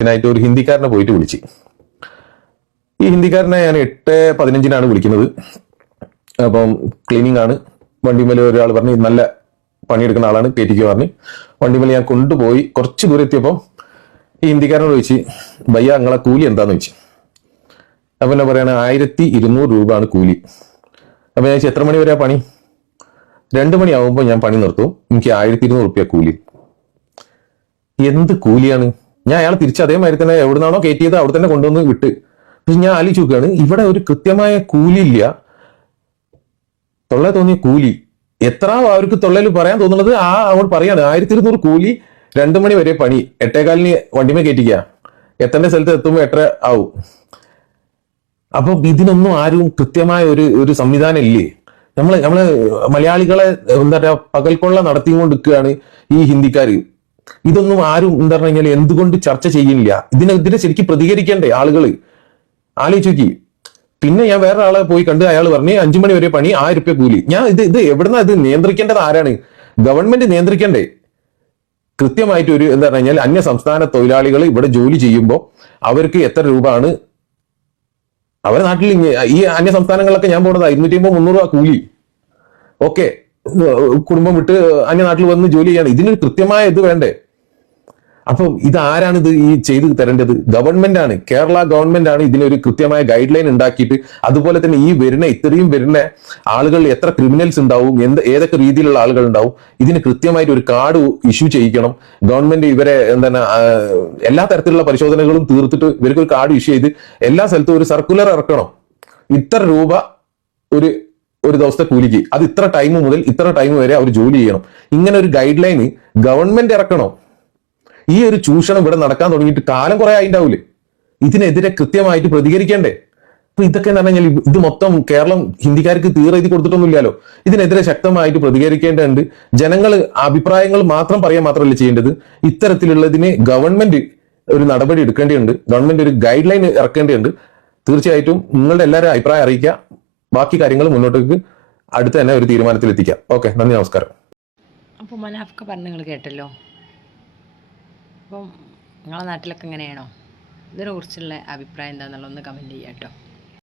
ഇതിനായിട്ട് ഒരു ഹിന്ദിക്കാരനെ പോയിട്ട് വിളിച്ച്. ഈ ഹിന്ദിക്കാരനെ ഞാൻ 8:15 വിളിക്കുന്നത്. അപ്പം ക്ലീനിങ് ആണ്. വണ്ടിമേൽ ഒരാൾ പറഞ്ഞ് നല്ല പണിയെടുക്കുന്ന ആളാണ്, കയറ്റിക്കുക പറഞ്ഞ് വണ്ടിമേൽ ഞാൻ കൊണ്ടുപോയി. കുറച്ച് ദൂരം എത്തിയപ്പോൾ ഈ ഹിന്ദിക്കാരനോട് ചോദിച്ച്, ഭയ്യ നിങ്ങളെ കൂലി എന്താന്ന് ചോദിച്ചു. അപ്പൊ എന്നാ പറയാണ്, 1200 രൂപയാണ് കൂലി. അപ്പൊ ഞാൻ ചോദിച്ചു, എത്ര മണി വരെയാ പണി? 2 മണിയാവുമ്പോൾ ഞാൻ പണി നിർത്തും, എനിക്ക് 1200 റുപ്യ കൂലി. എന്ത് കൂലിയാണ്? ഞാൻ അയാൾ തിരിച്ച് അതേമാതിരി തന്നെ എവിടുന്നാണോ കയറ്റിയത് അവിടെ തന്നെ കൊണ്ടുവന്ന് വിട്ട്. പക്ഷെ ഞാൻ ആലോചിച്ച് നോക്കുകയാണ്, ഇവിടെ ഒരു കൃത്യമായ കൂലി ഇല്ല. തൊള്ള തോന്നിയ കൂലി എത്ര അവർക്ക് തൊള്ളയിൽ പറയാൻ തോന്നുന്നത് അവൾ പറയാണ് 1200 കൂലി, 2 മണി വരെ പണി, 8:15 വണ്ടിമേ കയറ്റിക്കുക, എത്തേണ്ട സ്ഥലത്ത് എത്തുമ്പോൾ 8 ആവും. അപ്പൊ ഇതിനൊന്നും ആരും കൃത്യമായ ഒരു സംവിധാനം ഇല്ലേ? നമ്മള് മലയാളികളെ എന്താ പറയാ പകൽക്കൊള്ള നടത്തിക്കൊണ്ടിരിക്കുകയാണ് ഈ ഹിന്ദിക്കാര്. ഇതൊന്നും ആരും എന്താ പറഞ്ഞു കഴിഞ്ഞാൽ എന്തുകൊണ്ട് ചർച്ച ചെയ്യുന്നില്ല? ഇതിനെതിരെ ശരിക്കും പ്രതികരിക്കേണ്ടേ ആളുകള്? ആലോചിച്ച് നോക്കി. പിന്നെ ഞാൻ വേറെ ആളെ പോയി കണ്ട്, അയാൾ പറഞ്ഞ് 5 മണി വരെ പണി, 1000 റുപ്യ കൂലി. ഞാൻ ഇത് എവിടുന്ന ഇത് നിയന്ത്രിക്കേണ്ടത്? ആരാണ്? ഗവൺമെന്റ് നിയന്ത്രിക്കണ്ടേ? കൃത്യമായിട്ട് ഒരു എന്താ പറഞ്ഞു കഴിഞ്ഞാൽ അന്യ സംസ്ഥാന തൊഴിലാളികൾ ഇവിടെ ജോലി ചെയ്യുമ്പോൾ അവർക്ക് എത്ര രൂപ ആണ് അവരുടെ നാട്ടിൽ? ഈ അന്യ സംസ്ഥാനങ്ങളിലൊക്കെ ഞാൻ പോണതാ 250-300 രൂപ കൂലി. ഓക്കെ, കുടുംബം വിട്ട് അന്യ നാട്ടിൽ വന്ന് ജോലി ചെയ്യാണ്. ഇതിനൊരു കൃത്യമായ ഇത് വേണ്ടേ? അപ്പൊ ഇതാരാണ് ഇത് ഈ ചെയ്ത് തരേണ്ടത്? ഗവൺമെന്റ് ആണ്, കേരള ഗവൺമെന്റ് ആണ് ഇതിനൊരു കൃത്യമായ ഗൈഡ് ലൈൻ ഉണ്ടാക്കിയിട്ട്. അതുപോലെ തന്നെ ഈ ഇത്രയും വരുന്ന ആളുകൾ എത്ര ക്രിമിനൽസ് ഉണ്ടാവും, ഏതൊക്കെ രീതിയിലുള്ള ആളുകൾ ഉണ്ടാവും, ഇതിന് കൃത്യമായിട്ട് ഒരു കാർഡ് ഇഷ്യൂ ചെയ്യിക്കണം ഗവൺമെന്റ്. ഇവരെ എന്താണ് എല്ലാ തരത്തിലുള്ള പരിശോധനകളും തീർത്തിട്ട് ഇവർക്ക് ഒരു കാർഡ് ഇഷ്യൂ ചെയ്ത് എല്ലാ സ്ഥലത്തും ഒരു സർക്കുലർ ഇറക്കണം. ഇത്ര രൂപ ഒരു ദിവസത്തെ കൂലിക്ക്, അത് ഇത്ര ടൈം മുതൽ ഇത്ര ടൈം വരെ അവർ ജോലി ചെയ്യണം. ഇങ്ങനെ ഒരു ഗൈഡ് ലൈൻ ഗവൺമെന്റ് ഇറക്കണം. ഈ ഒരു ചൂഷണം ഇവിടെ നടക്കാൻ തുടങ്ങിയിട്ട് കാലം കുറെ ആയിണ്ടാവൂലേ? ഇതിനെതിരെ കൃത്യമായിട്ട് പ്രതികരിക്കണ്ടേ? അപ്പൊ ഇതൊക്കെ എന്ന് പറഞ്ഞാൽ ഇത് മൊത്തം കേരളം ഹിന്ദിക്കാർക്ക് തീരെഴുതി കൊടുത്തിട്ടൊന്നുമില്ലല്ലോ. ഇതിനെതിരെ ശക്തമായിട്ട് പ്രതികരിക്കേണ്ടതുണ്ട്. ജനങ്ങൾ അഭിപ്രായങ്ങൾ മാത്രം പറയാൻ മാത്രമല്ല ചെയ്യേണ്ടത്, ഇത്തരത്തിലുള്ളതിന് ഗവൺമെന്റ് ഒരു നടപടി എടുക്കേണ്ടതുണ്ട്. ഗവൺമെന്റ് ഒരു ഗൈഡ് ലൈൻ ഇറക്കേണ്ടതുണ്ട്. തീർച്ചയായിട്ടും നിങ്ങളുടെ എല്ലാവരും അഭിപ്രായം അറിയിക്കുക. ബാക്കി കാര്യങ്ങൾ മുന്നോട്ടേക്ക് അടുത്ത് തന്നെ ഒരു തീരുമാനത്തിൽ എത്തിക്കാം. ഓക്കെ, നന്ദി, നമസ്കാരം. അപ്പോൾ മനാഫ്ക പറഞ്ഞ് നിങ്ങൾ കേട്ടല്ലോ. അപ്പം നിങ്ങളെ നാട്ടിലൊക്കെ എങ്ങനെയാണോ? ഇതിനെക്കുറിച്ചുള്ള അഭിപ്രായം എന്താണെന്നുള്ളത് ഒന്ന് കമൻറ്റ് ചെയ്യാം കേട്ടോ.